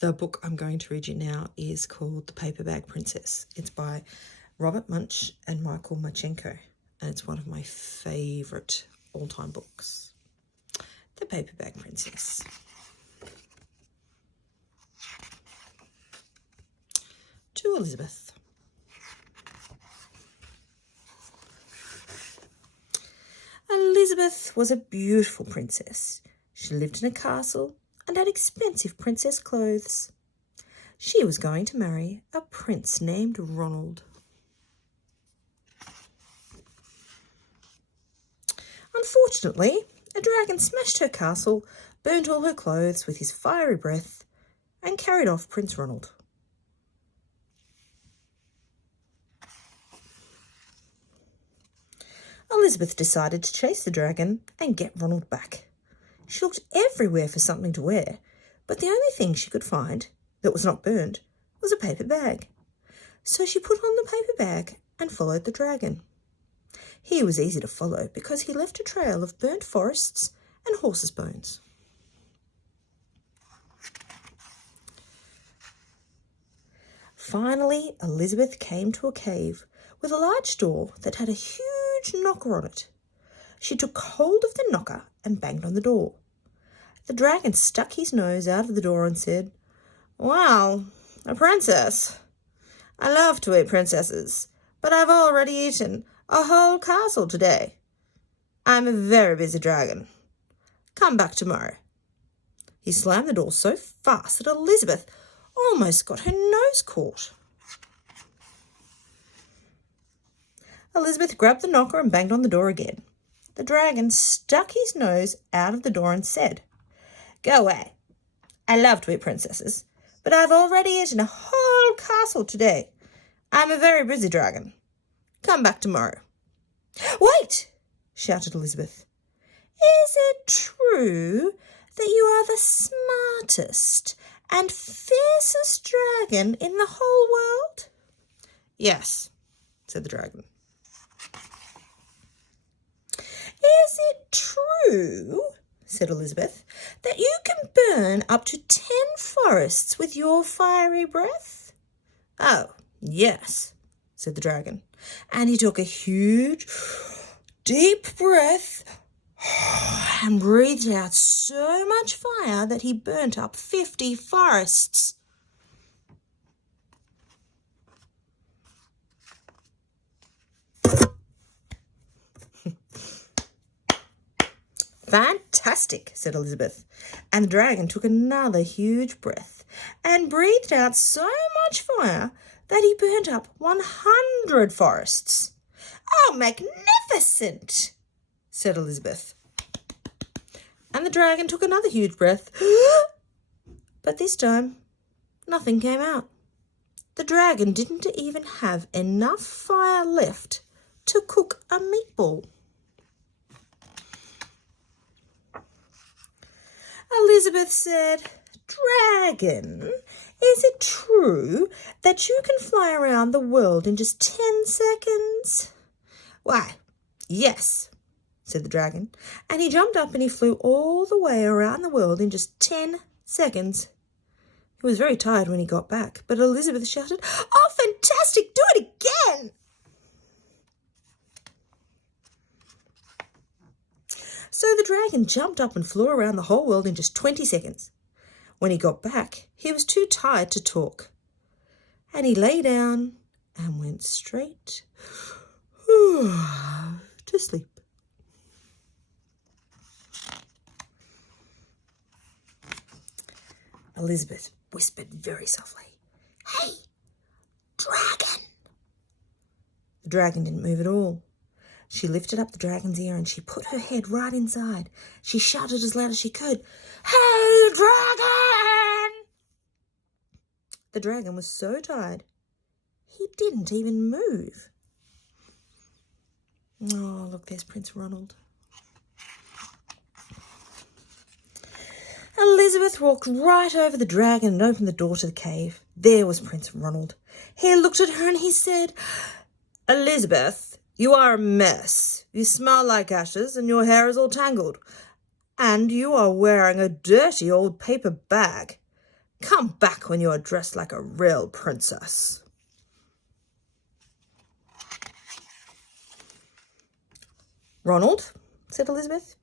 The book I'm going to read you now is called The Paper Bag Princess. It's by Robert Munsch and Michael Marchenko, and it's one of my favourite all-time books. The Paper Bag Princess. To Elizabeth. Elizabeth was a beautiful princess. She lived in a castle and had expensive princess clothes. She was going to marry a prince named Ronald. Unfortunately, a dragon smashed her castle, burnt all her clothes with his fiery breath, and carried off Prince Ronald. Elizabeth decided to chase the dragon and get Ronald back. She looked everywhere for something to wear, but the only thing she could find that was not burned was a paper bag. So she put on the paper bag and followed the dragon. He was easy to follow because he left a trail of burnt forests and horses' bones. Finally, Elizabeth came to a cave with a large door that had a huge knocker on it. She took hold of the knocker and banged on the door. The dragon stuck his nose out of the door and said, "Well, a princess. I love to eat princesses, but I've already eaten a whole castle today. I'm a very busy dragon. Come back tomorrow." He slammed the door so fast that Elizabeth almost got her nose caught. Elizabeth grabbed the knocker and banged on the door again. The dragon stuck his nose out of the door and said, "Go away. I love to eat princesses, but I've already eaten a whole castle today. I'm a very busy dragon. Come back tomorrow." "Wait!" shouted Elizabeth. "Is it true that you are the smartest and fiercest dragon in the whole world?" "Yes," said the dragon. "Is it true," said Elizabeth, "that you can burn up to 10 forests with your fiery breath?" "Oh, yes," said the dragon, and he took a huge, deep breath and breathed out so much fire that he burnt up 50 forests. "Fantastic," said Elizabeth, and the dragon took another huge breath and breathed out so much fire that he burnt up 100 forests. "Oh, magnificent," said Elizabeth. And the dragon took another huge breath, but this time nothing came out. The dragon didn't even have enough fire left to cook a meatball. Elizabeth said, "Dragon, is it true that you can fly around the world in just 10 seconds? "Why, yes," said the dragon, and he jumped up and he flew all the way around the world in just 10 seconds. He was very tired when he got back, but Elizabeth shouted, "Oh, fantastic, do it again!" So the dragon jumped up and flew around the whole world in just 20 seconds. When he got back, he was too tired to talk, and he lay down and went straight to sleep. Elizabeth whispered very softly, "Hey, dragon!" The dragon didn't move at all. She lifted up the dragon's ear and she put her head right inside. She shouted as loud as she could, "Hey, dragon!" The dragon was so tired, he didn't even move. Oh, look, there's Prince Ronald. Elizabeth walked right over the dragon and opened the door to the cave. There was Prince Ronald. He looked at her and he said, "Elizabeth, you are a mess. You smell like ashes and your hair is all tangled. And you are wearing a dirty old paper bag. Come back when you are dressed like a real princess. Ronald, said Elizabeth,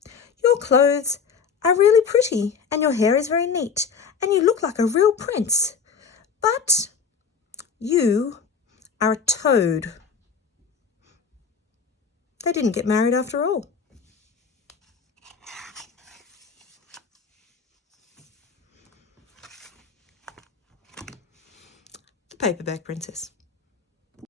your clothes are really pretty and your hair is very neat and you look like a real prince. But you are a toad. They didn't get married after all. The Paperback Princess.